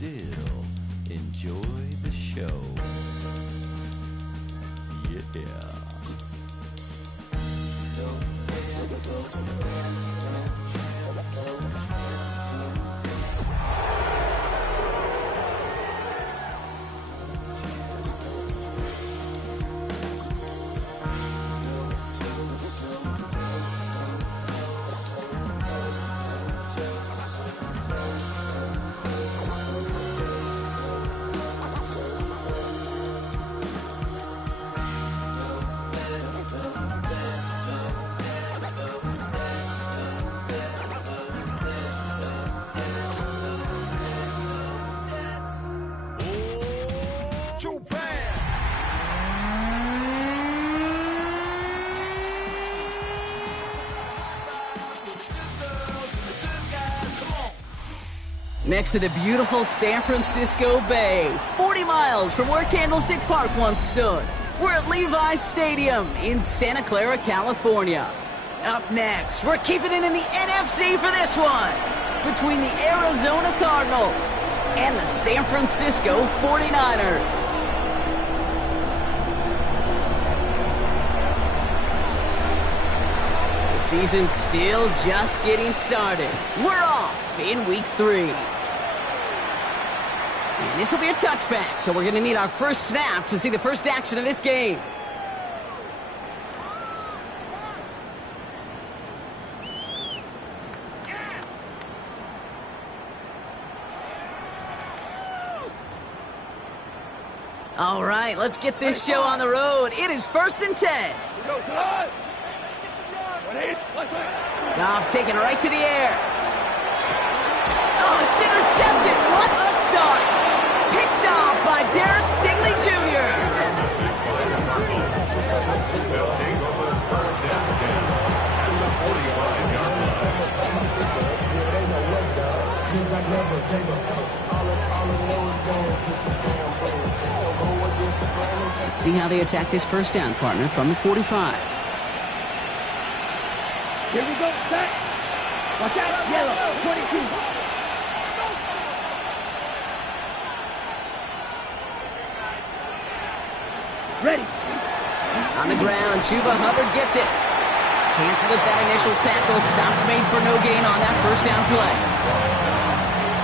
still enjoy the show. Yeah. Next to the beautiful San Francisco Bay, 40 miles from where Candlestick Park once stood. We're at Levi's Stadium in Santa Clara, California. Up next, we're keeping it in the NFC for this one, between the Arizona Cardinals and the San Francisco 49ers. The season's still just getting started. We're off in week 3. And this will be a touchback, so we're going to need our first snap to see the first action of this game. All right, let's get this show on the road. It is 1st and 10. Goff taken right to the air. Oh, it's intercepted. What a start. Picked off by Derek Stingley Jr. They'll take over first and 10 at the 45-yard line. Let's see how they attack this first down, partner, from the 45. Here we go, set. Watch out, yellow, 22. Ready. On the ground, Chuba Hubbard gets it. Can't slip that initial tackle. Stops made for no gain on that first down play.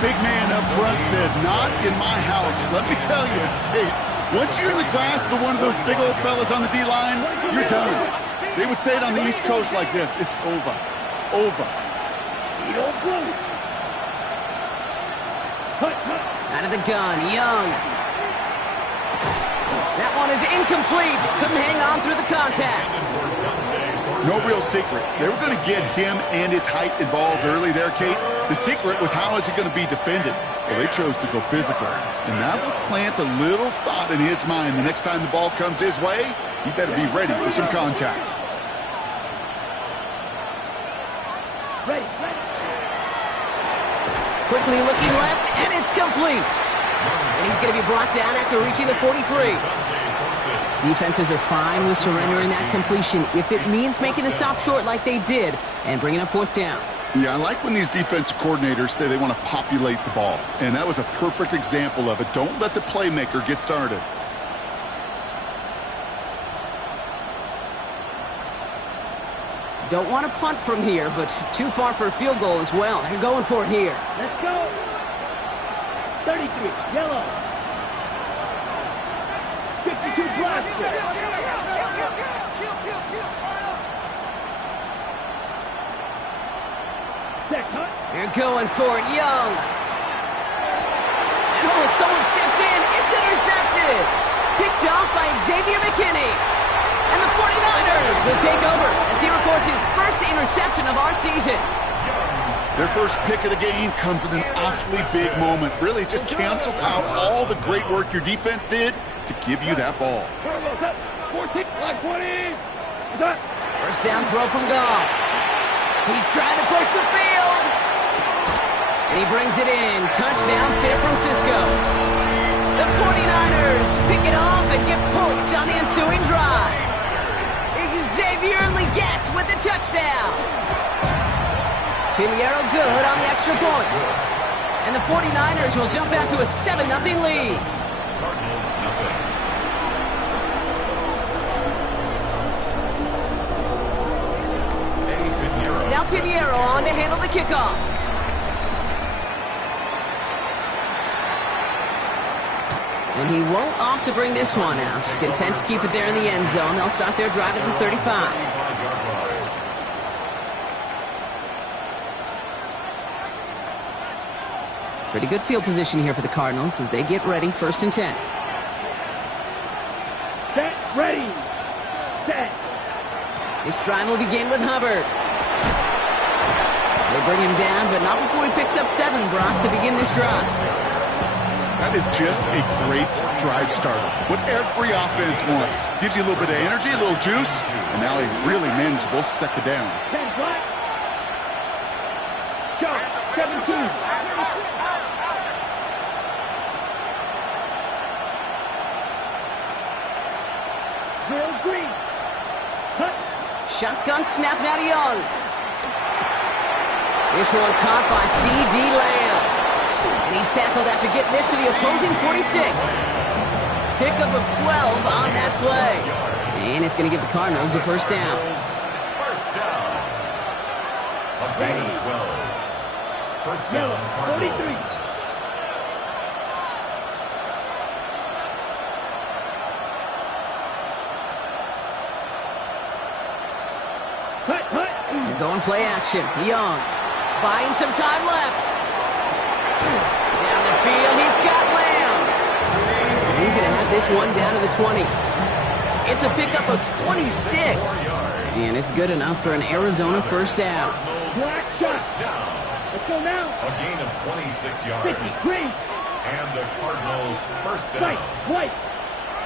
Big man up front said, not in my house. Let me tell you, Kate, once you're in the grasp of one of those big old fellas on the D-line, you're done. They would say it on the East Coast like this, it's over. Over. Out of the gun, Young. That one is incomplete. Couldn't hang on through the contact. No real secret. They were going to get him and his height involved early there, Kate. The secret was how is he going to be defended? Well, they chose to go physical. And that will plant a little thought in his mind. The next time the ball comes his way, he better be ready for some contact. Ready. Quickly looking left, and it's complete. And he's going to be brought down after reaching the 43. Defenses are fine with surrendering that completion if it means making the stop short like they did and bringing up 4th down. Yeah, I like when these defensive coordinators say they want to populate the ball. And that was a perfect example of it. Don't let the playmaker get started. Don't want to punt from here, but too far for a field goal as well. They're going for it here. Let's go. 33, yellow. 52, blaster. They're going for it, Young. And oh, someone stepped in. It's intercepted. Picked off by Xavier McKinney. And the 49ers will take over as he records his first interception of our season. Their first pick of the game comes at an awfully big moment. Really just cancels out all the great work your defense did to give you that ball. 14, like 20. First down throw from Goff. He's trying to push the field. And he brings it in. Touchdown, San Francisco. The 49ers pick it off and get points on the ensuing drive. Xavier Legette with the touchdown. Pinheiro good on the extra point. And the 49ers will jump out to a 7-0 lead. Cardinals, nothing. Now Pinheiro on to handle the kickoff. And he won't opt to bring this one out. He's content to keep it there in the end zone. They'll start their drive at the 35. Pretty good field position here for the Cardinals as they get ready, 1st and 10. Set, ready, set. This drive will begin with Hubbard. They bring him down, but not before he picks up 7, Brock, to begin this drive. That is just a great drive starter. What every offense wants. Gives you a little bit of energy, a little juice, and now a really manageable 2nd down. 10 flat. Shot, 17. Drill green. Cut. Shotgun snap now to Young. This one caught by C.D. Lamb. And he's tackled after getting this to the opposing 46. Pickup of 12 on that play. And it's going to give the Cardinals a 1st down. First down. A gain of 12. First down, Yellow, Cardinals. 43. Cut, cut. They're going play action. Young buying some time left. Down the field, he's got Lamb. And he's going to have this one down to the 20. It's a pickup of 26. And it's good enough for an Arizona 1st down. Black shot. Let's go now. A gain of 26 yards. 50, green. And the Cardinals 1st down. Right, white.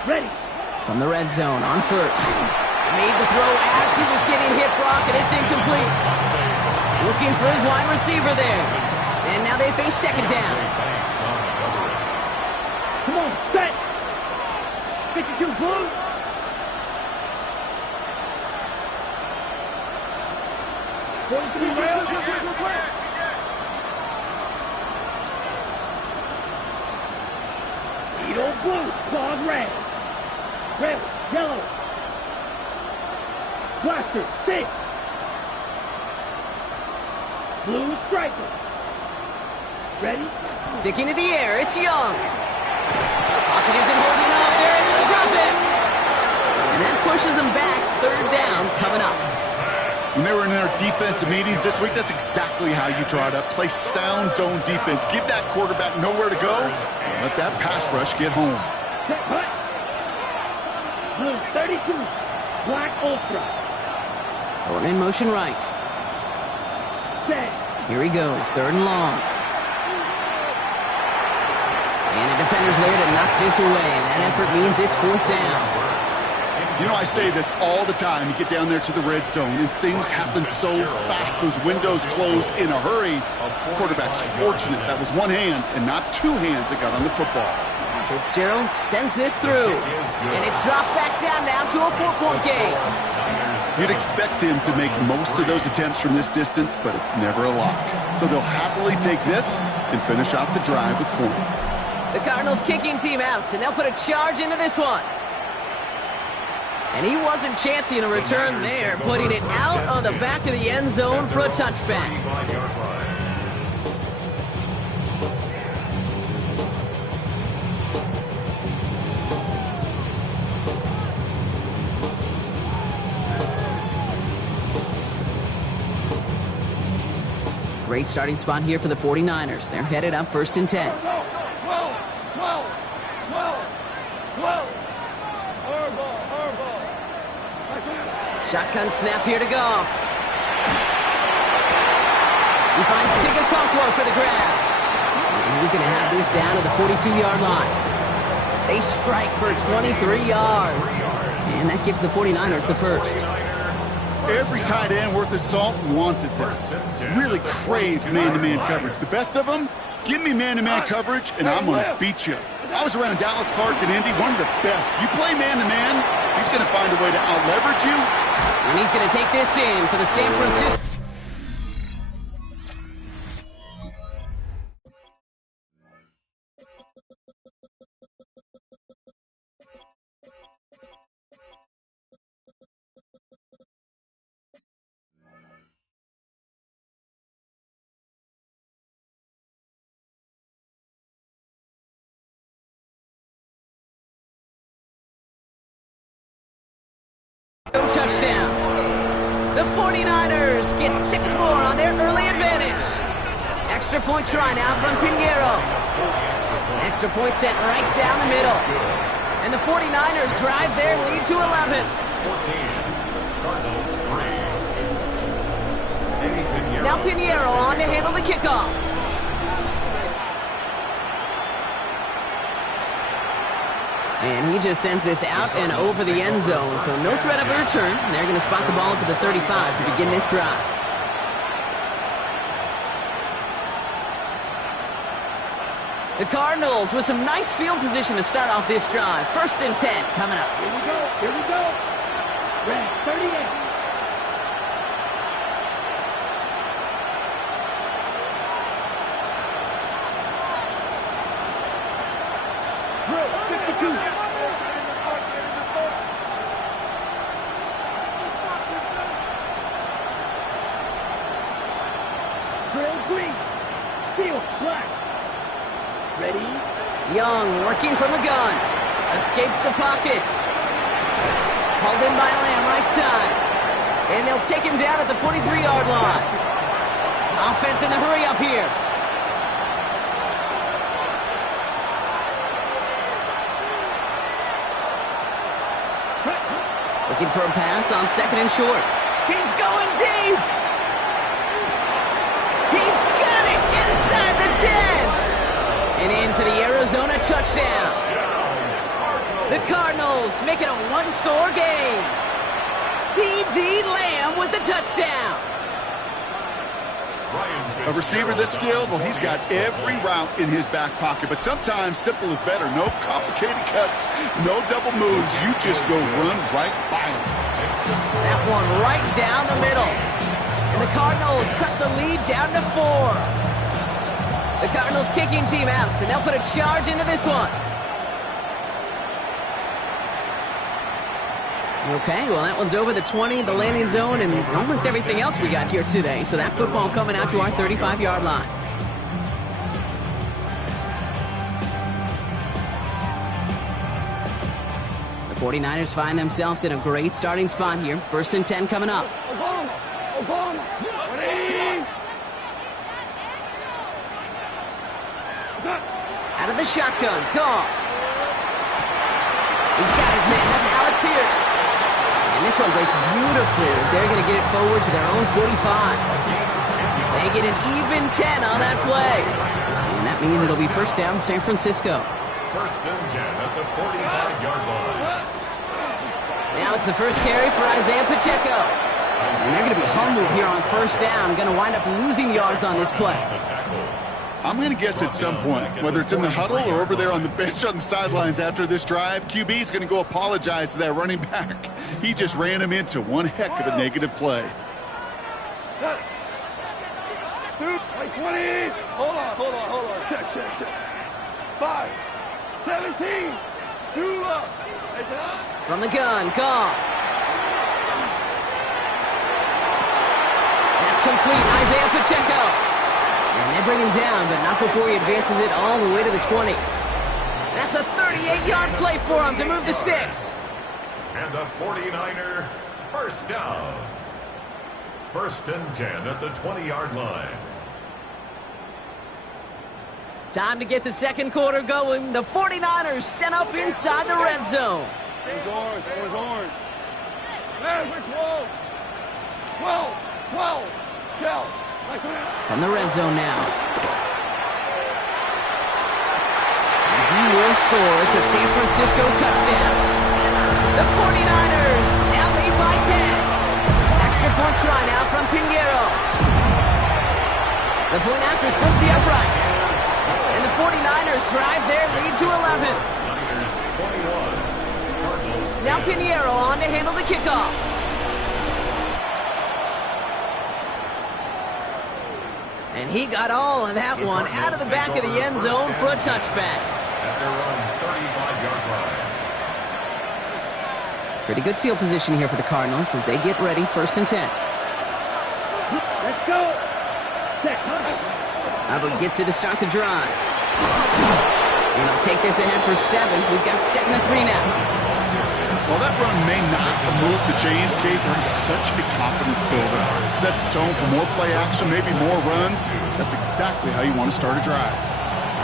Ready. From the red zone on 1st. Made the throw as he was getting hit, Brock, and it's incomplete. Looking for his wide receiver there. And now they face 2nd down. Come on, set. 52 blue. Edo blue, claws red. Red, yellow. Blaster, 6. Blue striker. Ready? Sticking to the air, it's Young. Pocket isn't holding up, they're able to drop it. And that pushes them back, 3rd down coming up. When they were in their defensive meetings this week, that's exactly how you draw it up. Play sound zone defense. Give that quarterback nowhere to go. And let that pass rush get home. Set, cut. Blue, 32. Black ultra. Throwing in motion right. Set. Here he goes, 3rd and long. And the defender's there to knock this away. That effort means it's 4th down. You know, I say this all the time. You get down there to the red zone, and things happen so fast. Those windows close in a hurry. Quarterback's fortunate that was one hand and not 2 hands that got on the football. Fitzgerald sends this through. And it's dropped back down now to a 4-point game. You'd expect him to make most of those attempts from this distance, but it's never a lock. So they'll happily take this and finish off the drive with points. The Cardinals kicking team out, and they'll put a charge into this one. And he wasn't chancing a return there, putting it out on the back of the end zone for a touchback. Great starting spot here for the 49ers. They're headed up 1st and 10. Shotgun snap here to go. He finds Tigger Conquer for the grab. And he's going to have this down to the 42-yard line. They strike for 23 yards. And that gives the 49ers the 1st. Every tight end worth his salt wanted this. Really craved man-to-man coverage. The best of them, give me man-to-man coverage, and I'm going to beat you. I was around Dallas, Clark, and Indy, one of the best. You play man-to-man, he's going to find a way to out-leverage you. And he's going to take this in for the San Francisco. Touchdown. The 49ers get 6 more on their early advantage. Extra point try now from Pinheiro. Extra point set right down the middle. And the 49ers drive their lead to 11. 14. Cardinals 3. Now Pinheiro on to handle the kickoff. And he just sends this out and over the end zone, so no threat of a return. They're going to spot the ball to the 35 to begin this drive. The Cardinals with some nice field position to start off this drive. 1st and 10 coming up. Here we go. Here we go. Red 38. Drill 52. Drill green. Field black. Ready? Young working from the gun. Escapes the pocket. Hauled in by Lamb right side. And they'll take him down at the 43-yard line. Offense in the hurry up here. Looking for a pass on 2nd and short. He's going deep. He's got it inside the 10. And in for the Arizona touchdown. The Cardinals make it a 1-score game. C.D. Lamb with the touchdown. A receiver this skilled, well, he's got every route in his back pocket. But sometimes simple is better. No complicated cuts, no double moves. You just go run right by him. That one right down the middle. And the Cardinals cut the lead down to 4. The Cardinals kicking team out, and they'll put a charge into this one. Okay, well, that one's over the 20, the landing zone, and almost everything else we got here today. So that football coming out to our 35-yard line. The 49ers find themselves in a great starting spot here. 1st and 10 coming up. Obama. Ready? Out of the shotgun, Goff. He's got his man, that's Alec Pierce. And this one breaks beautifully as they're going to get it forward to their own 45. They get an even 10 on that play. And that means it'll be 1st down San Francisco. 1st and 10 at the 45-yard line. Now it's the first carry for Isaiah Pacheco. And they're going to be humbled here on 1st down. Going to wind up losing yards on this play. I'm going to guess at some point, whether it's in the huddle or over there on the bench on the sidelines after this drive, QB is going to go apologize to that running back. He just ran him into one heck of a negative play. 20. Hold on. Check. 5, 17. 2 up. From the gun, Goff. That's complete, Isaiah Pacheco. And they bring him down, but not before he advances it all the way to the 20. That's a 38-yard play for him to move the sticks. And the 49er 1st down. 1st and 10 at the 20-yard line. Time to get the second quarter going. The 49ers set up inside the red zone. Where's orange? Man, we're 12. Shell. From the red zone now. And he will score. It's a San Francisco touchdown. The 49ers now lead by 10. Extra point try now from Pinheiro. The point after splits the uprights. And the 49ers drive their lead to 11. Niners 21. Cardinals 10. Now Pinheiro on to handle the kickoff. And he got all of that one out of the back of the end zone for a touchback. At their own 35-yard line. Pretty good field position here for the Cardinals as they get ready. 1st and 10. Let's go. Hubbard gets it to start the drive. And he'll take this ahead for 7. We've got 2nd and 3 now. While that run may not move the chains, Kate, that is such a confidence builder. Sets the tone for more play action, maybe more runs. That's exactly how you want to start a drive.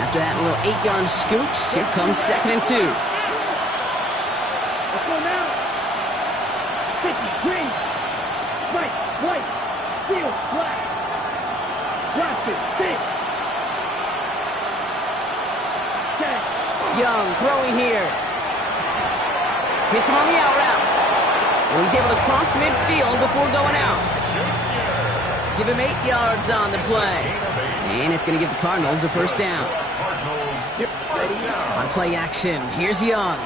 After that little 8-yard scooch, here comes 2nd and 2. Let's go now. 50, green. Right, white, field, black. Grafted, big. Young throwing here. Hits him on the out route. And he's able to cross midfield before going out. Give him 8 yards on the play. And it's going to give the Cardinals a first down. On play action, here's Young.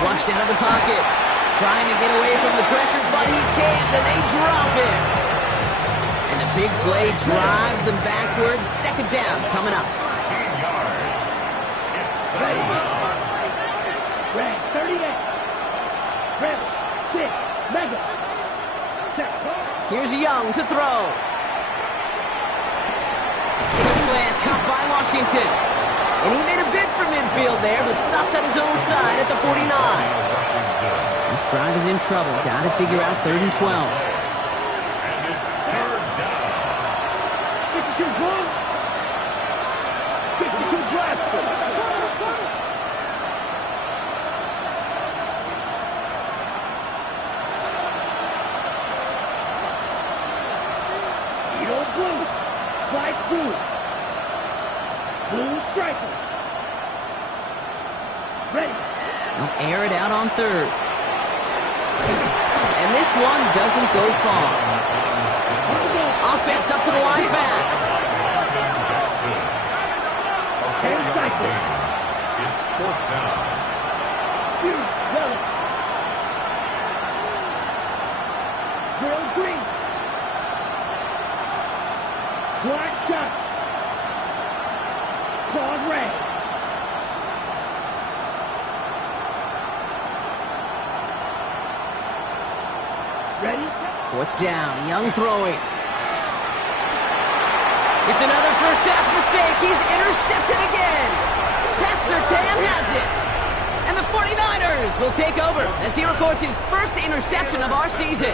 Flushed out of the pocket. Trying to get away from the pressure, but he can't, and they drop him. And the big play drives them backwards. 2nd down coming up. Red, 38. Red, 6, mega. Here's Young to throw. Slant caught by Washington. And he made a bid for midfield there, but stopped on his own side at the 49. This drive is in trouble. Got to figure out 3rd and 12. And it's 3rd down. 52 blue. 52 black. Blue, black blue, blue striker. Ready. They'll air it out on 3rd. And this one doesn't go far. Offense up to the line fast. And cycle. It's 4th down. Blue, yellow. Grill green. Black shot. Claude red. Ready? 4th down. Young throwing. It's another first half mistake. He's intercepted again. Pat Surtain has it. And the 49ers will take over as he records his first interception of our season.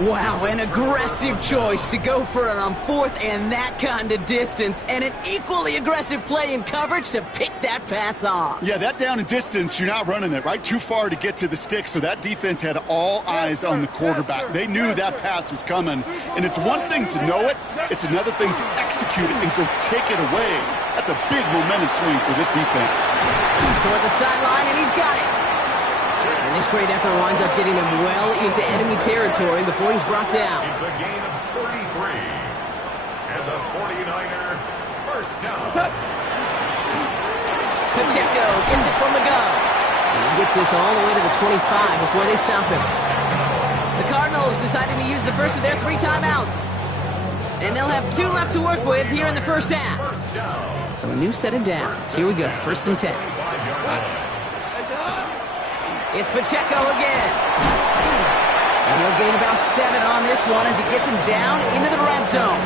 Wow, an aggressive choice to go for it on 4th and that kind of distance, and an equally aggressive play in coverage to pick that pass off. Yeah, that down and distance, you're not running it, right? Too far to get to the stick, so that defense had all eyes on the quarterback. They knew that pass was coming, and it's one thing to know it, it's another thing to execute it and go take it away. That's a big momentum swing for this defense. Toward the sideline, and he's got it. And this great effort winds up getting him well into enemy territory before he's brought down. It's a gain of 33. And the 49er first down. Pacheco gets it from the gun. And he gets this all the way to the 25 before they stop him. The Cardinals deciding to use the first of their 3 timeouts. And they'll have 2 left to work with here in the first half. So a new set of downs. Here we go, 1st and 10. It's Pacheco again. And he'll gain about 7 on this one as he gets him down into the red zone.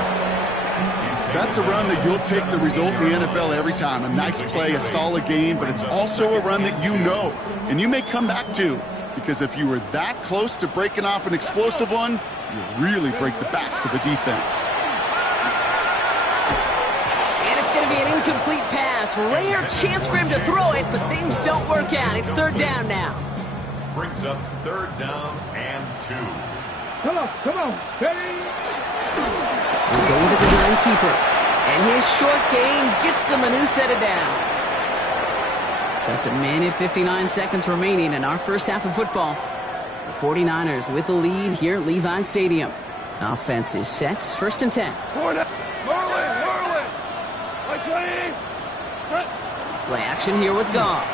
That's a run that you'll take the result in the NFL every time. A nice play, a solid game, but it's also a run that you know, and you may come back to, because if you were that close to breaking off an explosive one, you really break the backs of the defense. And it's going to be an incomplete pass. Rare chance for him to throw it, but things don't work out. It's 3rd down now. Brings up 3rd down and 2. Come on, steady. We'll go to the goalkeeper. And his short gain gets them a new set of downs. Just a minute, 59 seconds remaining in our first half of football. The 49ers with the lead here at Levi Stadium. Offense is set, 1st and 10. Whirling. Play action here with Goff.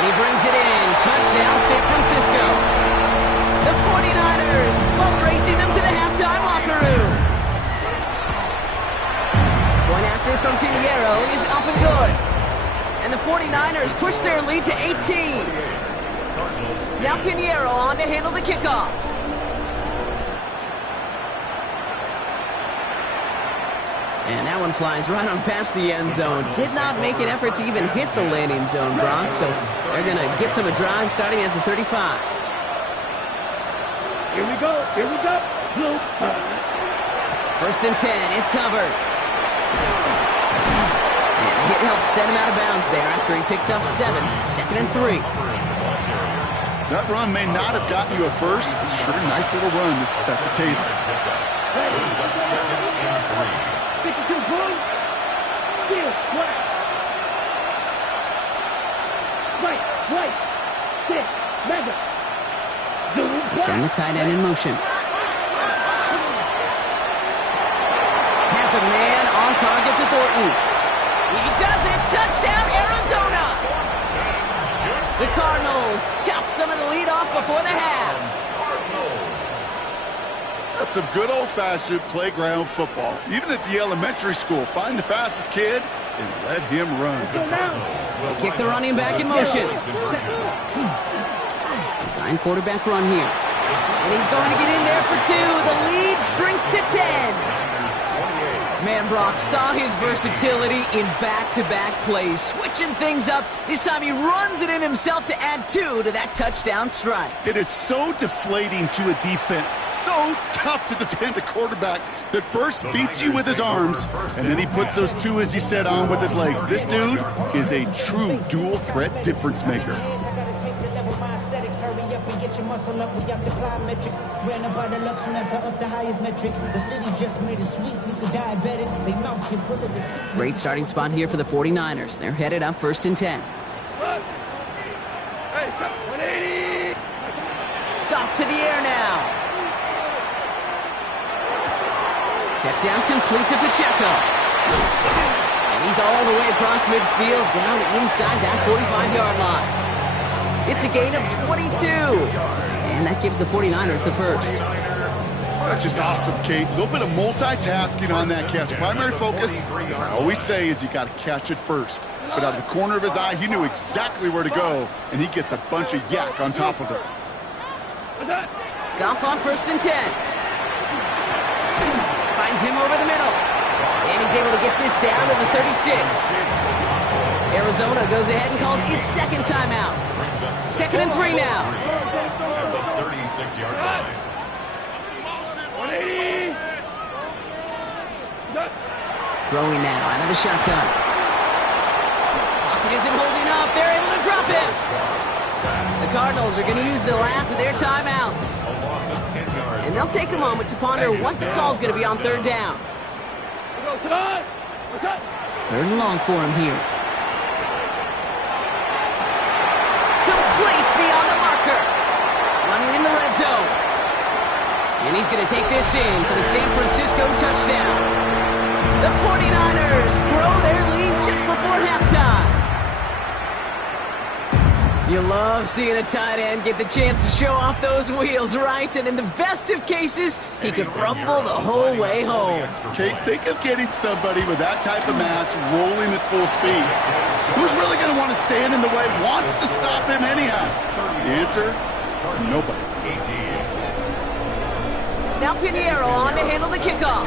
And he brings it in. Touchdown, San Francisco. The 49ers boat racing them to the halftime locker room. Point after from Pinheiro is up and good. And the 49ers push their lead to 18. Now Pinheiro on to handle the kickoff. And that one flies right on past the end zone. Did not make an effort to even hit the landing zone, Brock. So they're going to gift him a drive starting at the 35. Here we go. Here we go. Blue. First and 10. It's Hubbard. And the hit helped set him out of bounds there after he picked up 7. Second and 3. That run may not have gotten you a first, but sure, nice little run to set the table. Second and 3. 52 blue. Field. Black. Right. Right. 6. Mega. Send the tight end in motion. Has a man on target to Thornton. He does it. Touchdown, Arizona. The Cardinals chop some of the lead off before the half. That's some good old-fashioned playground football. Even at the elementary school, find the fastest kid and let him run. They kick the running back in motion. Design quarterback run here. And he's going to get in there for 2. The lead shrinks to 10. Man, Brock saw his versatility in back-to-back plays, switching things up. This time he runs it in himself to add 2 to that touchdown strike. It is so deflating to a defense, so tough to defend a quarterback that first beats you with his arms, and then he puts those 2, as he said, on with his legs. This dude is a true dual-threat difference maker. Muscle up, we got the plyometric. Ran up by the lux when that's up the highest metric. The city just made it sweet. You could diabetic. They mouth get full of the secret. Great starting spot here for the 49ers. They're headed up first and 10. Hey, 180. Off to the air now. Check down complete to Pacheco. And he's all the way across midfield down inside that 45-yard line. It's a gain of 22. And that gives the 49ers the first. That's just awesome, Kate. A little bit of multitasking on that catch. Primary focus, as I always say, is you got to catch it first. But out of the corner of his eye, he knew exactly where to go, and he gets a bunch of yak on top of it. Goff on first and 10. Finds him over the middle. And he's able to get this down to the 36. Arizona goes ahead and calls its second timeout. Second and 3 now. At the 36-yard line. 180. Throwing now out of the shotgun. Pocket isn't holding up. They're able to drop him. The Cardinals are going to use the last of their timeouts. A loss of 10 yards. And they'll take a moment to ponder what the call is going to be on third down. Third and long for him here. Complete beyond the marker. Running in the red zone. And he's going to take this in for the San Francisco touchdown. The 49ers grow their lead just before halftime. You love seeing a tight end get the chance to show off those wheels, right? And in the best of cases, he could rumble the whole way home. Kate, think of getting somebody with that type of mass rolling at full speed. Who's really going to want to stand in the way, wants to stop him anyhow? The answer, nobody. Now Pinheiro on to handle the kickoff.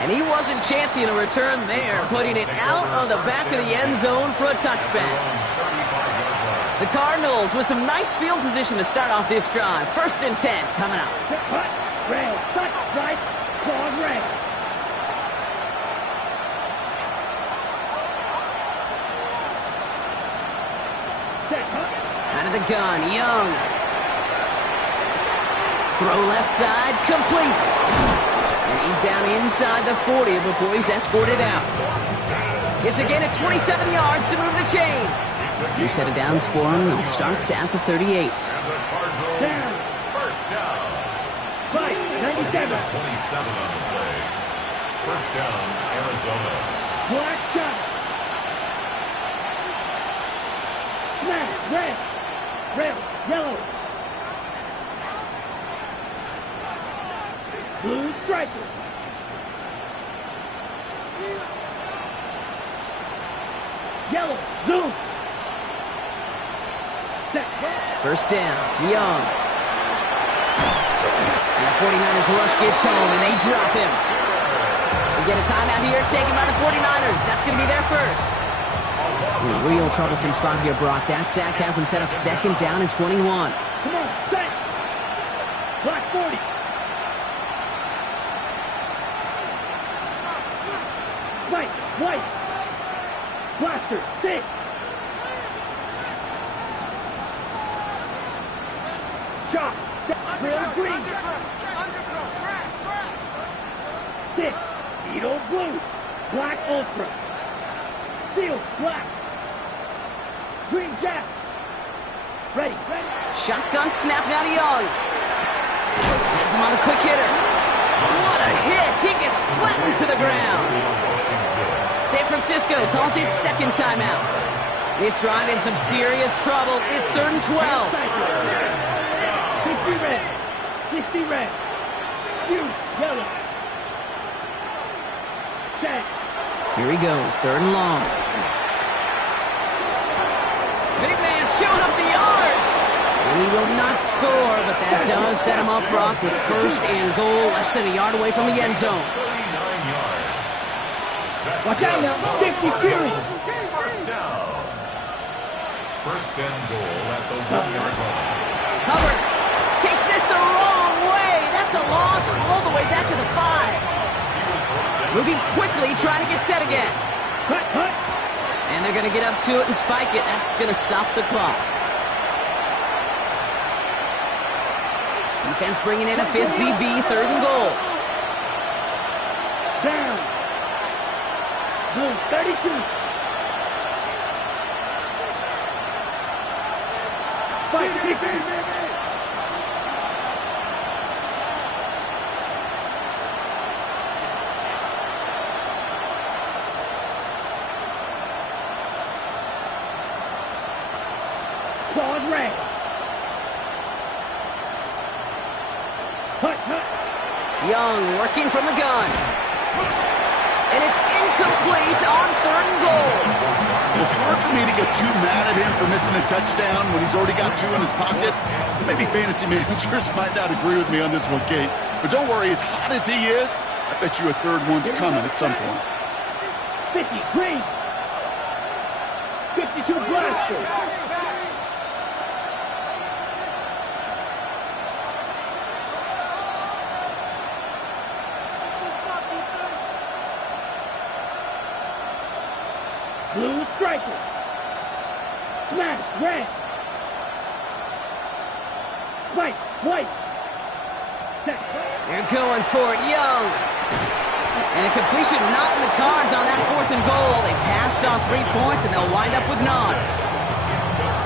And he wasn't chancing a return there, putting it out of the back of the end zone for a touchback. The Cardinals with some nice field position to start off this drive. First and 10 coming up. Cut, rail, cut, right, forward, rail. Out of the gun, Young. Throw left side, complete. And he's down inside the 40 before he's escorted out. It's a gain of 27 yards to move the chains. New set of downs for him. It starts at the 38. Down. First down. Right, 97. 27 on the play. First down, Arizona. Black shot. Smash, red, red, yellow. Blue striker. Yellow, zoom. Set. First down, Young. And 49ers rush gets home, and they drop him. We get a timeout here taken by the 49ers. That's going to be their first. In a real troublesome spot here, Brock. That sack has him set up second down and 21. Come on, set. Black 40. White, white. Blaster, 6. Shot, trail green. 6, Beetle blue. Black ultra. Steel, black. Green jack. Ready, ready. Shotgun snap now to Young. Has him on the quick hitter. What a hit! He gets flattened to the ground. San Francisco calls it second timeout. This drive in some serious trouble. It's 3rd and 12. 60 red. 60 red. Huge yellow. Set. Here he goes, 3rd and long. Big man showing up the yards. And he will not score, but that does set him up, Brock, with 1st and goal, less than a yard away from the end zone. 39 yards. Watch out now. 50 Fury. First down. 1st and goal at the 1-yard line. Hubbard takes this the wrong way. That's a loss all the way back to the 5. Moving quickly, trying to get set again. Cut, cut. And they're going to get up to it and spike it. That's going to stop the clock. Defense bringing in a 5th DB, 3rd and goal. Down. Blue, 32. Fight, 50. Claws red. Hut, hut. Young working from the gun. And it's incomplete on 3rd and goal. It's hard for me to get too mad at him for missing a touchdown when he's already got 2 in his pocket. Maybe fantasy managers might not agree with me on this one, Kate. But don't worry, as hot as he is, I bet you a 3rd one's coming at some point. 50 green. 52 blaster. Blue striker. Smash, red. White, white. Set. They're going for it, Young. And a completion not in the cards on that 4th and goal. They passed on 3 points, and they'll wind up with none.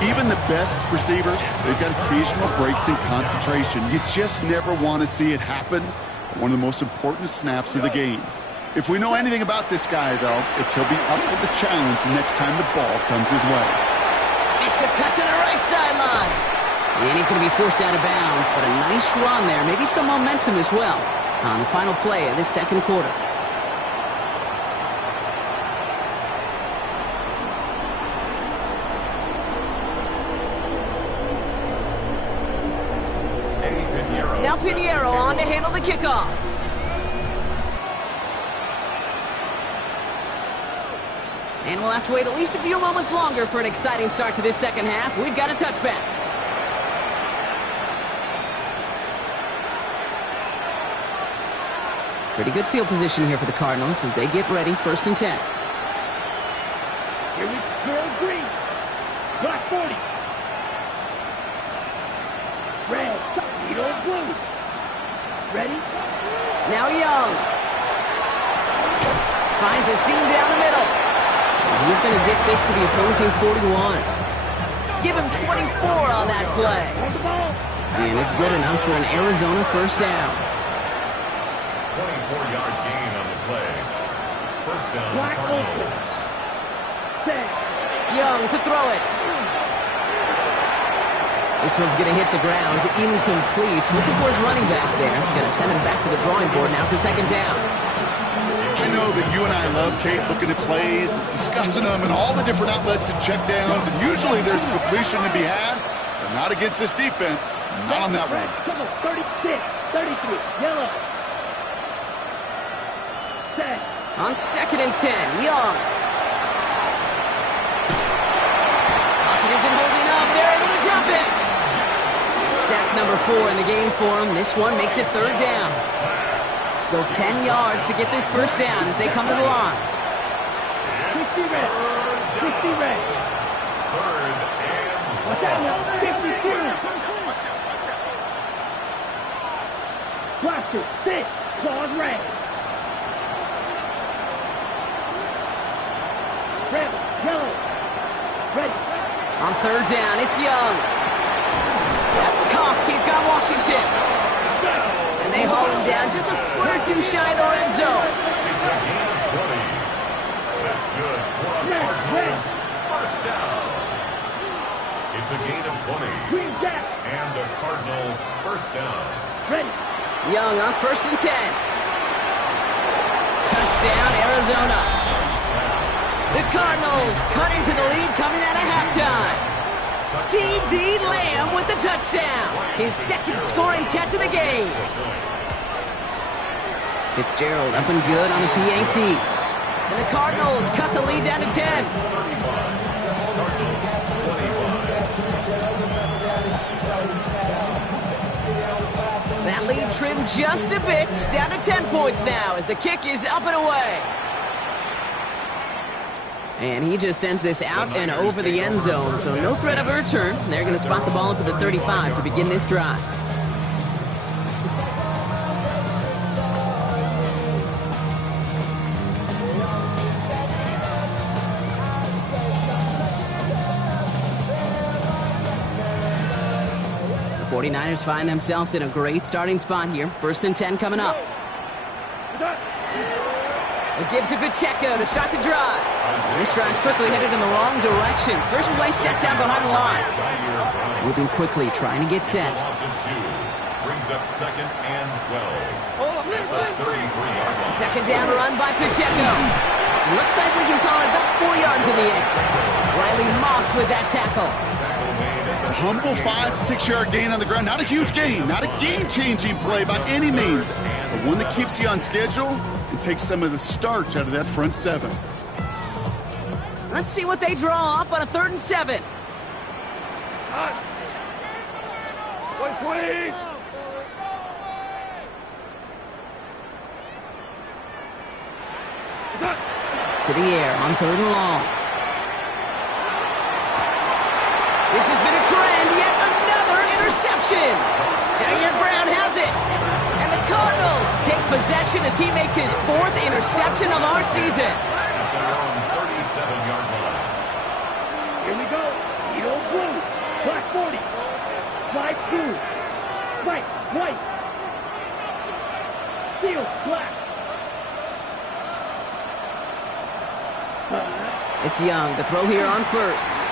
Even the best receivers, they've got occasional breaks in concentration. You just never want to see it happen at one of the most important snaps of the game. If we know anything about this guy, though, it's he'll be up for the challenge next time the ball comes his way. Makes a cut to the right sideline. And he's going to be forced out of bounds, but a nice run there. Maybe some momentum as well on the final play of this 2nd quarter. Now Pinheiro on to handle the kickoff. And we'll have to wait at least a few moments longer for an exciting start to this 2nd half. We've got a touchback. Pretty good field position here for the Cardinals as they get ready, 1st and 10. Here we go, green. Black 40. Red, Beetle blue. Ready? Now Young. Finds a seam down the middle. And he's going to get this to the opposing 41. Give him 24 on that play. On the ball. And it's good enough for an Arizona 1st down. 24-yard gain on the play. 1st down, Black Cardinals. Set. Young to throw it. This one's going to hit the ground. Incomplete. Looking for his running back there. Going to send him back to the drawing board now for 2nd down. I know that you and I love, Kate, looking at plays, discussing them, and all the different outlets and checkdowns, and usually there's a completion to be had, but not against this defense. Not on that one. Come on, 36. 33, yellow. Set. On 2nd and 10, Young. Pocket isn't holding up. They're able to drop it. Sack number 4 in the game for him. This one makes it 3rd down. Still 10 yards to get this first down as they come to the line. 60 red. 60 red. Third and Watch out now. 52. Blaster, 6. Claws red. Red, yellow. Ready. On 3rd down, it's Young. That's Cox. He's got Washington. And they haul him down just a foot or two shy of the red zone. it's a gain of 20. That's good for the Cardinals. First down. It's a gain of 20. Green Jack. And the Cardinal first down. Ready. Young on 1st and 10. Touchdown, Arizona. The Cardinals cut into the lead coming out of halftime. C.D. Lamb with the touchdown. His 2nd scoring catch of the game. Fitzgerald up and good on the PAT. And the Cardinals cut the lead down to 10. That lead trimmed just a bit, down to 10 points now as the kick is up and away. And he just sends this out and over the end zone, so no threat of a return. They're going to spot the ball up at the 35 to begin this drive. The 49ers find themselves in a great starting spot here. 1st and 10 coming up. It gives it Pacheco to start the drive. This drive's quickly headed in the wrong direction. First play set down behind the line. Moving quickly, trying to get set. Brings up 2nd and 12. At the 33-yard line. 2nd down run by Pacheco. Looks like we can call it about 4 yards in the end. Riley Moss with that tackle. A humble 5-6 yard gain on the ground. Not a huge gain, not a game-changing play by any means, but one that keeps you on schedule and takes some of the starch out of that front 7. Let's see what they draw up on a 3rd and 7. To the air on 3rd and long. This has been a trend, yet another interception. Jair Brown has it. And the Cardinals take possession as he makes his 4th interception of our season. At their own 37-yard line. Here we go. Eagle blue. Black 40. White blue. White. White. Steel. Black. It's Young to throw here on 1st.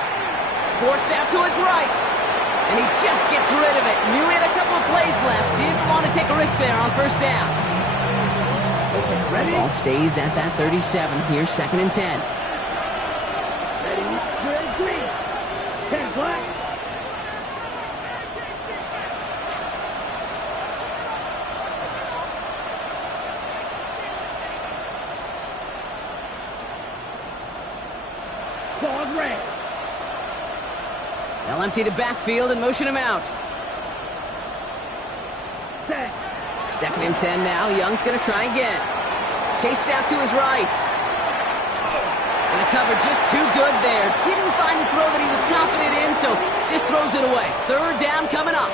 Forced out to his right. And he just gets rid of it. Knew he had a couple of plays left. Didn't want to take a risk there on 1st down. Okay, ready? Ball stays at that 37. Here's 2nd and 10. Ready? Red, green. 10 black. Claws red. They'll empty the backfield and motion him out. Set. 2nd and 10 now. Young's going to try again. Chased out to his right. And the cover just too good there. Didn't find the throw that he was confident in, so just throws it away. 3rd down coming up.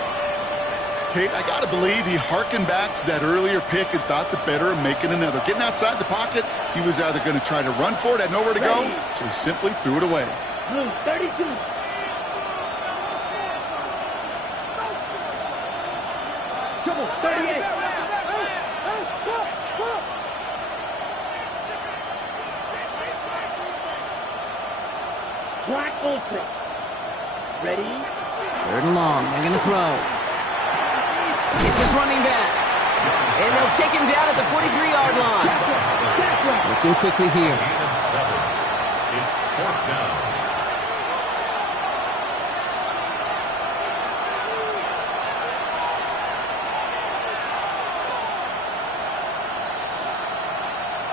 Kate, I got to believe he hearkened back to that earlier pick and thought the better of making another. Getting outside the pocket, he was either going to try to run for it, had nowhere to go, so he simply threw it away. Blue 32. Triple 38. Black Ultra. Ready? 3rd and long. They're going to throw. It's his running back. And they'll take him down at the 43-yard line. Looking quickly here. Gain of 7. It's 4th down.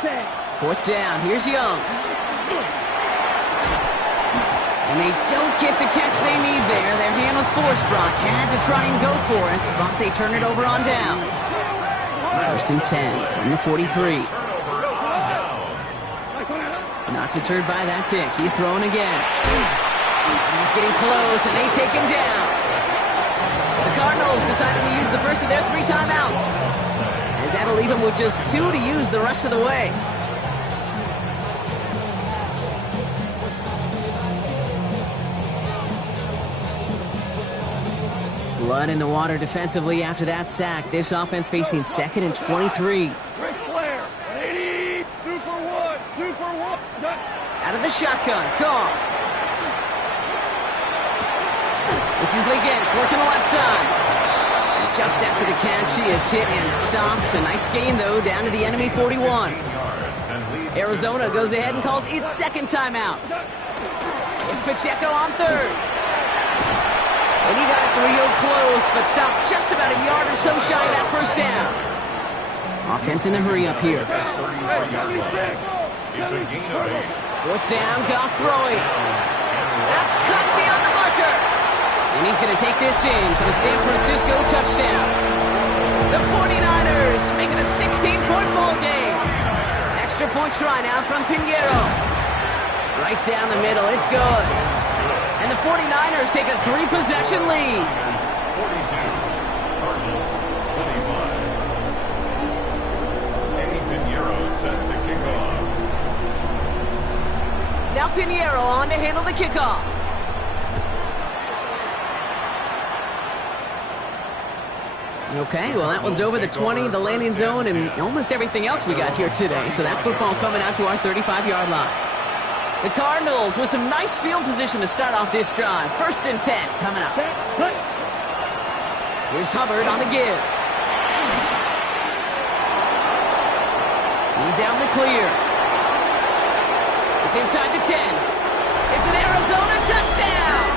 Set. 4th down. Here's Young. And they don't get the catch they need there. Their hand was forced. Brock had to try and go for it, but they turn it over on downs. 1st and 10 from the 43. Not deterred by that pick. He's throwing again. He's getting close, and they take him down. The Cardinals decided to use the first of their 3 timeouts, as that'll leave him with just 2 to use the rest of the way. Blood in the water defensively after that sack. This offense facing 2nd and 23. Ric Flair. 80. 2 for 1. 2 for 1. Out of the shotgun. Call. This is Liggins working the left side. And just after the catch, he is hit and stopped. A nice gain, though, down to the enemy 41. Arizona goes ahead and calls its 2nd timeout. It's Pacheco on 3rd. And he got it real close, but stopped just about a yard or so shy of that 1st down. Offense in a hurry up here. It's a gain of 8. 4th down, Goff throwing. That's cut beyond the marker. And he's going to take this in for the San Francisco touchdown. The 49ers make it a 16-point ball game. Extra point try now from Pinheiro. Right down the middle, it's good. And the 49ers take a 3-possession lead. 42. Cardinals 25. Eddie Pinheiro set to kick off. Now Pinheiro on to handle the kickoff. Okay, well that one's over the 20, the landing zone, and almost everything else we got here today. So that football coming out to our 35-yard line. The Cardinals with some nice field position to start off this drive. 1st and 10 coming up. Here's Hubbard on the give. He's out in the clear. It's inside the 10. It's an Arizona touchdown.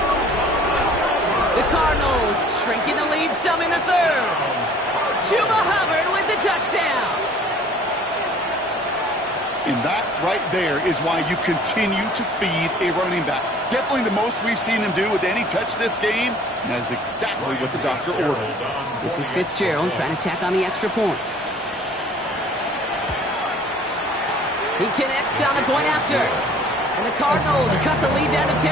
The Cardinals shrinking the lead some in the 3rd. Chuba Hubbard with the touchdown. And that right there is why you continue to feed a running back. Definitely the most we've seen him do with any touch this game, and that is exactly what the doctor ordered. This is Fitzgerald trying to tack on the extra point. He connects on the point after. And the Cardinals cut the lead down to 10.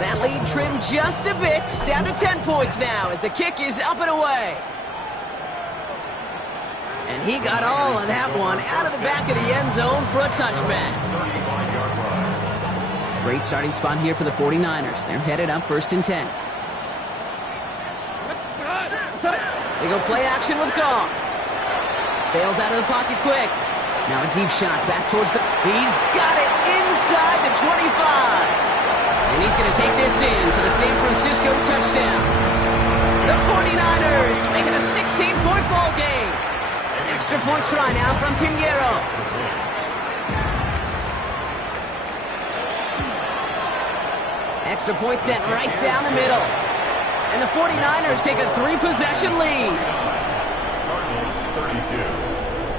That lead trimmed just a bit, down to 10 points now as the kick is up and away. And he got all of that one out of the back of the end zone for a touchback. Great starting spot here for the 49ers. They're headed up 1st and 10. They go play action with Goff. Bails out of the pocket quick. Now a deep shot back towards the... He's got it inside the 25. And he's going to take this in for the San Francisco touchdown. The 49ers make it a 16-point ball game. Extra point try now from Pinheiro. Extra point sent right down the middle. And the 49ers take a 3-possession lead. Cardinals 32.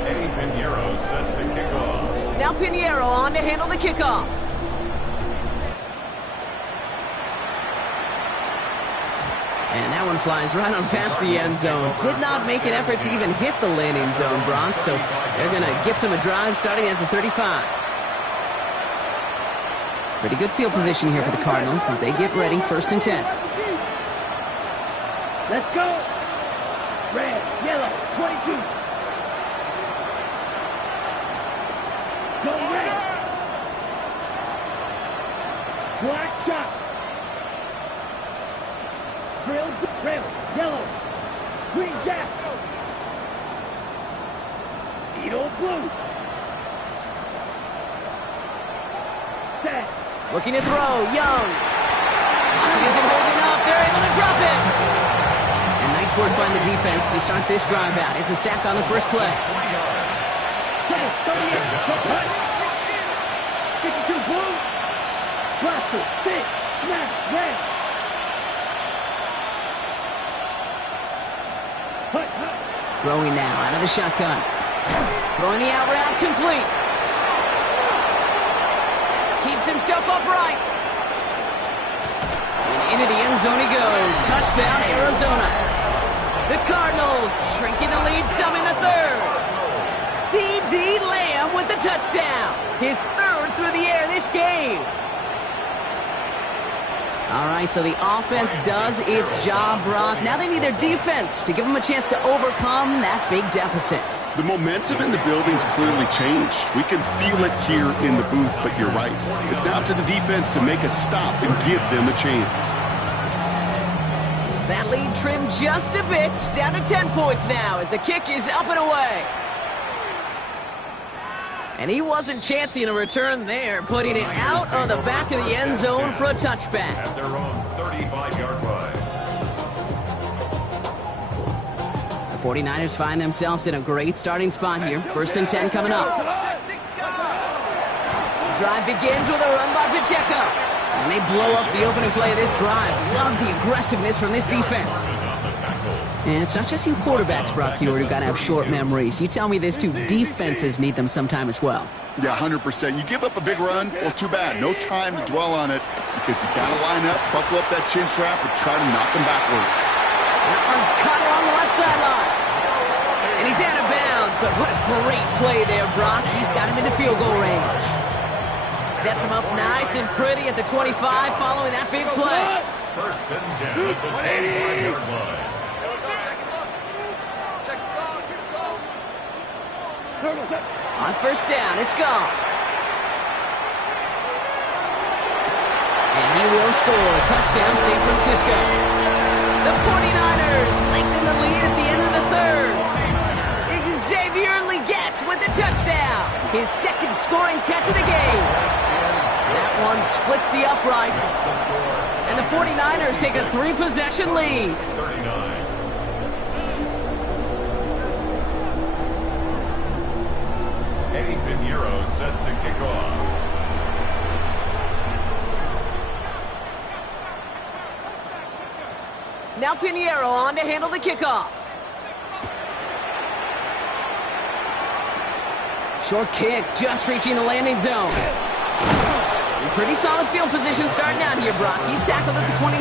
Eddie Pinheiro set to kick off. Now Pinheiro on to handle the kickoff. And that one flies right on past the end zone. Did not make an effort to even hit the landing zone, Brock. So they're going to gift him a drive starting at the 35. Pretty good field position here for the Cardinals as they get ready 1st and 10. Let's go. Red, yellow, 22. Go red. Black shot. Drill, red, yellow, green jack. Edo blue. Set. Looking to throw, Young. Pocket isn't holding up. They're able to drop it. And nice work by the defense to start this drive out. It's a sack on the first play. 52 blue. Blaster, 6, snap, red. Throwing now out of the shotgun. Throwing the out route complete. Keeps himself upright. And into the end zone he goes. Touchdown, Arizona. The Cardinals shrinking the lead some in the third. C.D. Lamb with the touchdown. His third through the air this game. All right, so the offense does its job, Brock. Now they need their defense to give them a chance to overcome that big deficit. The momentum in the building's clearly changed. We can feel it here in the booth, but you're right. It's now up to the defense to make a stop and give them a chance. That lead trimmed just a bit, down to 10 points now as the kick is up and away. And he wasn't chancing a return there, putting it out on the back of the end zone for a touchback. At their own 35-yard line. The 49ers find themselves in a great starting spot here. 1st and 10 coming up. Drive begins with a run by Pacheco. And they blow up the opening play of this drive. Love the aggressiveness from this defense. And it's not just you quarterbacks, Brock Hewitt, who got to have short memories. You tell me this too, defenses need them sometime as well. Yeah, 100%. You give up a big run, well, too bad. No time to dwell on it because you got to line up, buckle up that chin strap, and try to knock them backwards. That one's caught along the left sideline. And he's out of bounds, but what a great play there, Brock. He's got him in the field goal range. Sets him up nice and pretty at the 25 following that big play. 1st and 10 at the 25-yard line. On 1st down, it's gone. And he will score. Touchdown, San Francisco. The 49ers lengthen the lead at the end of the third. Xavier Legette with the touchdown. His 2nd scoring catch of the game. That one splits the uprights. And the 49ers take a 3-possession lead. 39. Eddie Pinheiro set to kick off. Now Pinheiro on to handle the kickoff. Short kick, just reaching the landing zone. In pretty solid field position starting out here, Brock. He's tackled at the 29.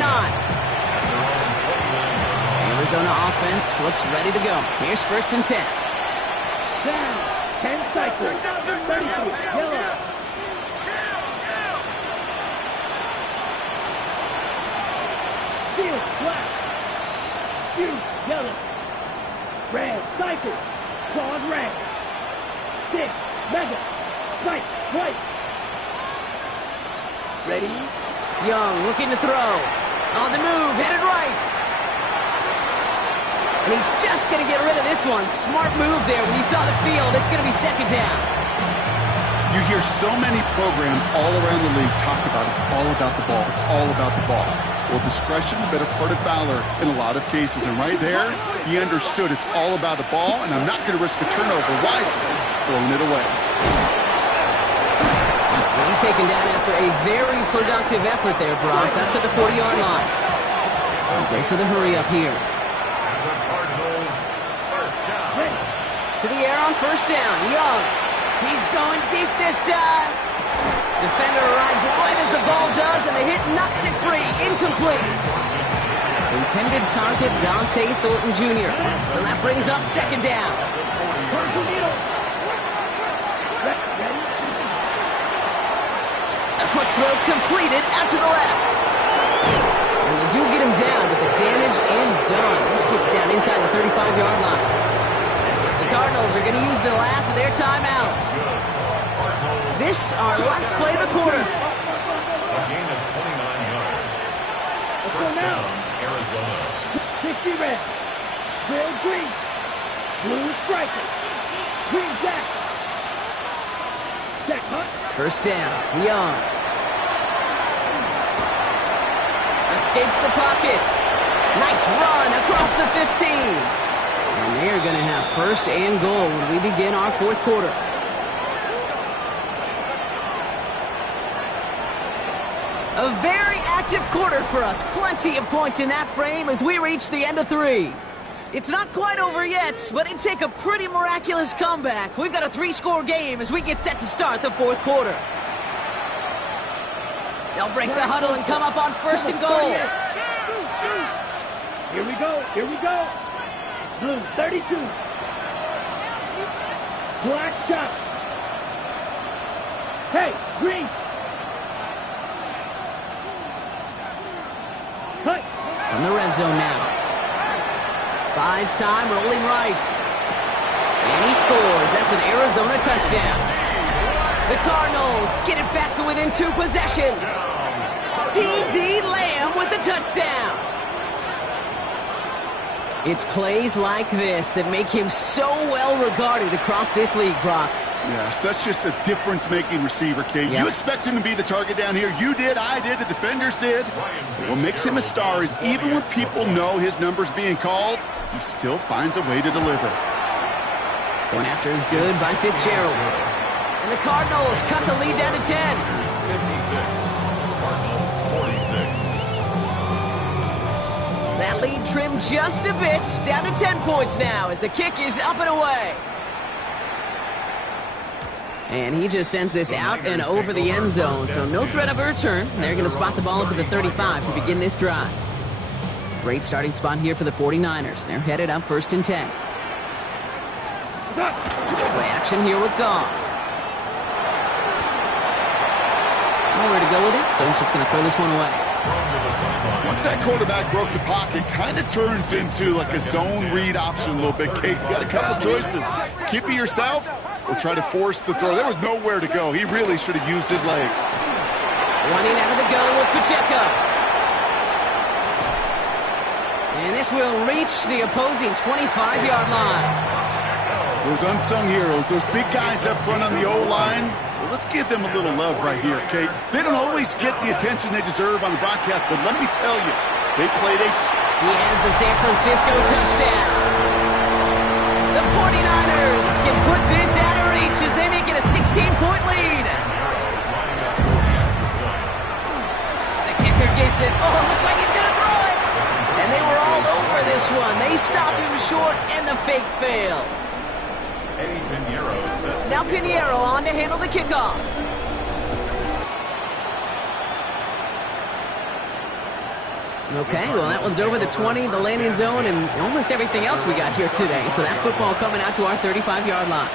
Arizona offense looks ready to go. Here's 1st and 10. Down. 10 cycles. 32. Yellow. Field flat. Field yellow. Red cycle. Clawed red. 6. Mega. Right. White. Ready? Young looking to throw. On the move, headed right. And he's just going to get rid of this one. Smart move there. When you saw the field, it's going to be 2nd down. You hear so many programs all around the league talk about it's all about the ball. It's all about the ball. Well, discretion, the better part of valor in a lot of cases. And right there, he understood it's all about the ball, and I'm not going to risk a turnover wisely, throwing it away. Well, he's taken down after a very productive effort there, Brock, up to the 40-yard line. Dose of the hurry up here. And the Cardinals, 1st down. To the air on 1st down. Young. He's going deep this time. Defender arrives right as the ball does, and the hit knocks it free. Incomplete. Intended target, Dante Thornton Jr. So that brings up 2nd down. A quick throw completed out to the left. And they do get him down, but the damage is done. This gets down inside the 35-yard line. The Cardinals are going to use the last of their timeouts. This, our last play of the quarter. A gain of 29 yards. 1st down, Arizona. 60 red. Real green. Blue striker. Green jack. Jack hunt. 1st down, Young. Escapes the pocket. Nice run across the 15. And they're going to have 1st and goal when we begin our 4th quarter. A very active quarter for us. Plenty of points in that frame as we reach the end of 3. It's not quite over yet, but it'd take a pretty miraculous comeback. We've got a 3-score game as we get set to start the fourth quarter. They'll break the huddle and come up on first and goal. Here we go. Here we go. Blue, 32. Black shot. Hey, green. Cut. From the red zone now. Buys time, rolling right. And he scores. That's an Arizona touchdown. The Cardinals get it back to within 2 possessions. C.D. Lamb with the touchdown. It's plays like this that make him so well regarded across this league, Brock. Yeah, such just a difference-making receiver, Kate. Yep. You expect him to be the target down here. You did, I did, the defenders did. But what makes him a star is even when people know his number's being called, he still finds a way to deliver. Going after is good by Fitzgerald. And the Cardinals cut the lead down to 10. 56. Cardinals 46. That lead trimmed just a bit, down to 10 points now as the kick is up and away. And he just sends this out and over the end zone, so no threat of a return. They're going to spot the ball up at the 35 to begin this drive. Great starting spot here for the 49ers. They're headed up first and 10. Play action here with Goff. Nowhere to go with it, so he's just going to throw this one away. Once that quarterback broke the pocket, kind of turns into like a zone read option a little bit, Kate. You got a couple choices. Keep it yourself or try to force the throw. There was nowhere to go. He really should have used his legs. Running out of the gun with Pacheco. And this will reach the opposing 25-yard line. Those unsung heroes, those big guys up front on the O-line, well, let's give them a little love right here, Kate. They don't always get the attention they deserve on the broadcast, but let me tell you, they played a... He has the San Francisco touchdown. The 49ers can put this out of reach as they make it a 16-point lead. The kicker gets it. Oh, it looks like he's going to throw it. And they were all over this one. They stop him short, and the fake fails. Now Pinheiro on to handle the kickoff. Okay, well, that one's over the 20, the landing zone, and almost everything else we got here today. So that football coming out to our 35-yard line.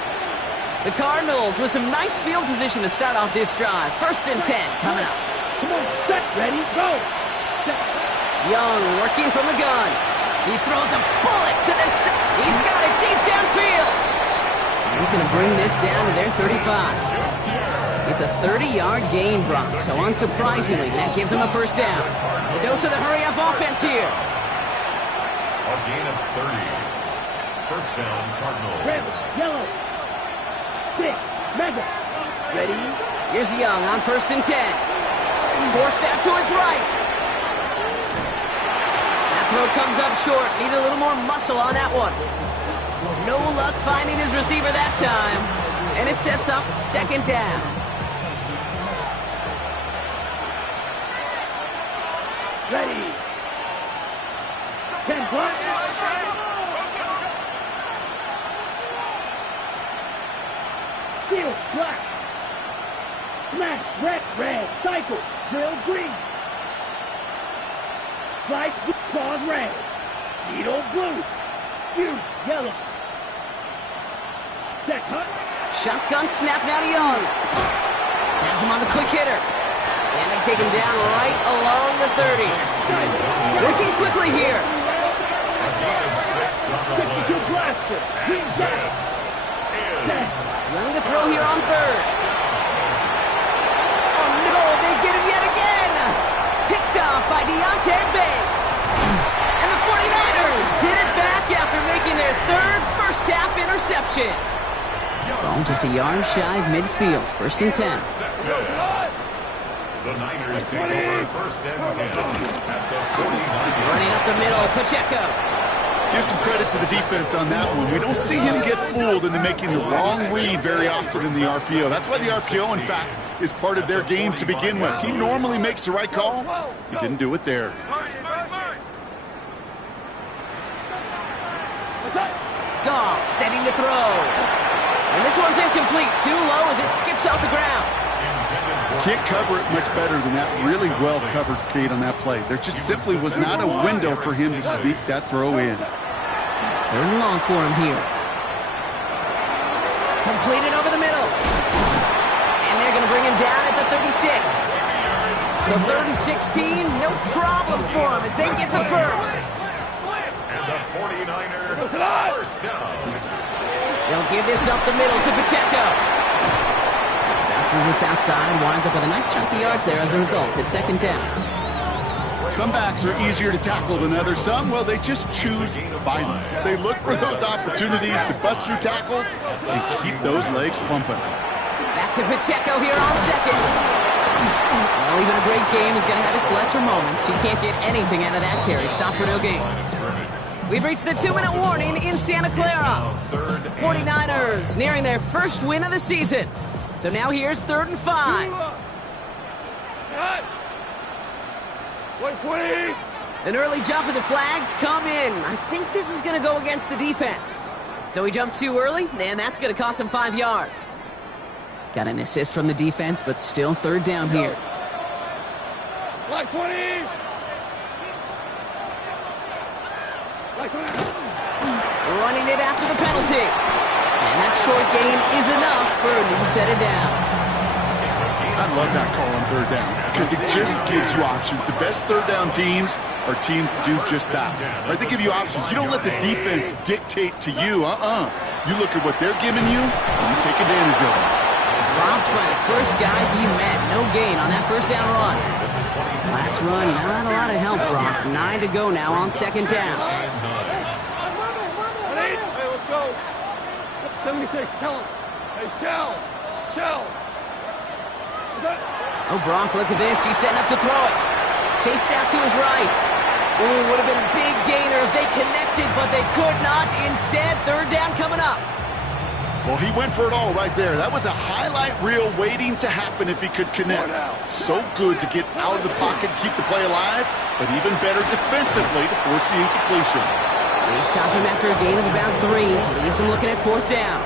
The Cardinals with some nice field position to start off this drive. First and 10 coming up. Come on, set, ready, go. Set. Young working from the gun. He throws a bullet to the... He's got it deep downfield. He's going to bring this down to their 35. It's a 30-yard gain, Brock, so unsurprisingly, that gives him a first down. A dose of the hurry-up offense here. A gain of 30. First down, Cardinals. Red, yellow. Stick, mega. Ready? Here's Young on first and 10. Forced out to his right. That throw comes up short. Need a little more muscle on that one. No luck finding his receiver that time. And it sets up second down. Ready. 10 plus. Steel, black. Smash, red, cycle, drill, green. Slice, pause, red. Needle, blue. Fuse, yellow. Set, cut. Shotgun snap now to Young. Has him on the quick hitter. And they take him down right along the 30. Working quickly here. A gain of 6 on the 62 play. blaster. Green gas. Set. Young to throw here on third. Oh no, they get him yet again. Picked off by Deontay Banks. And the 49ers get it back after making their third first-half interception. Ball just a yard shy of midfield. First and 10. The Niners take over first and 10 at the 49. Running up the middle, Pacheco. Give some credit to the defense on that one. We don't see him get fooled into making the wrong read very often in the RPO. That's why the RPO, in fact, is part of their game to begin with. He normally makes the right call. He didn't do it there. Goff setting to throw. And this one's incomplete. Too low as it skips off the ground. Can't cover it much better than that. Really well covered, Kate, on that play. There just simply was not a window for him to sneak that throw in. Third and long for him here. Completed over the middle. And they're going to bring him down at the 36. So 3rd and 16, no problem for him as they get the first. And the 49er first down. They'll give this up the middle to Pacheco. Bounces this outside, winds up with a nice chunk of yards there as a result. It's 2nd down. Some backs are easier to tackle than others. Some, well, they just choose violence. They look for those opportunities to bust through tackles and keep those legs pumping. Back to Pacheco here on 2nd. Well, even a great game is going to have its lesser moments. You can't get anything out of that carry. Stop for no gain. We've reached the 2-minute warning in Santa Clara. 49ers nearing their first win of the season. So now here's 3rd and 5. An early jump and the flags come in. I think this is going to go against the defense. So he jumped too early, and that's going to cost him 5 yards. Got an assist from the defense, but still 3rd down here. Running it after the penalty. And that short gain is enough for a new set of downs. I love that call on 3rd down because it just gives you options. The best 3rd down teams are teams that do just that. Right? They give you options. You don't let the defense dictate to you. You look at what they're giving you, and you take advantage of it. Dropped by the first guy he met. No gain on that 1st down run. Last run, not a lot of help, Brock. 9 to go now on 2nd down. 76, tell him. Hey, Shell. Oh, Brock, look at this. He's setting up to throw it. Chased out to his right. Ooh, would have been a big gainer if they connected, but they could not. Instead, 3rd down coming up. Well, he went for it all right there. That was a highlight reel waiting to happen if he could connect. So good to get out of the pocket, keep the play alive, but even better defensively to force the incompletion. They stop him after a gain of about 3. Leaves him looking at 4th down.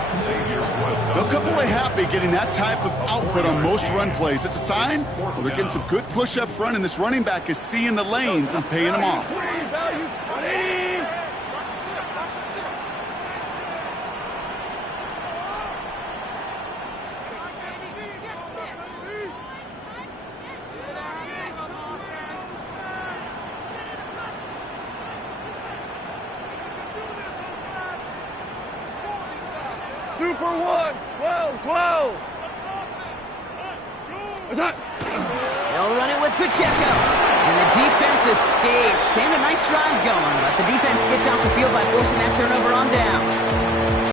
They'll come away happy getting that type of output on most run plays. It's a sign well, they're getting some good push up front, and this running back is seeing the lanes and paying them off. For 1, 12. They'll run it with Pacheco. And the defense escapes. And a nice drive going, but the defense gets off the field by forcing that turnover on downs.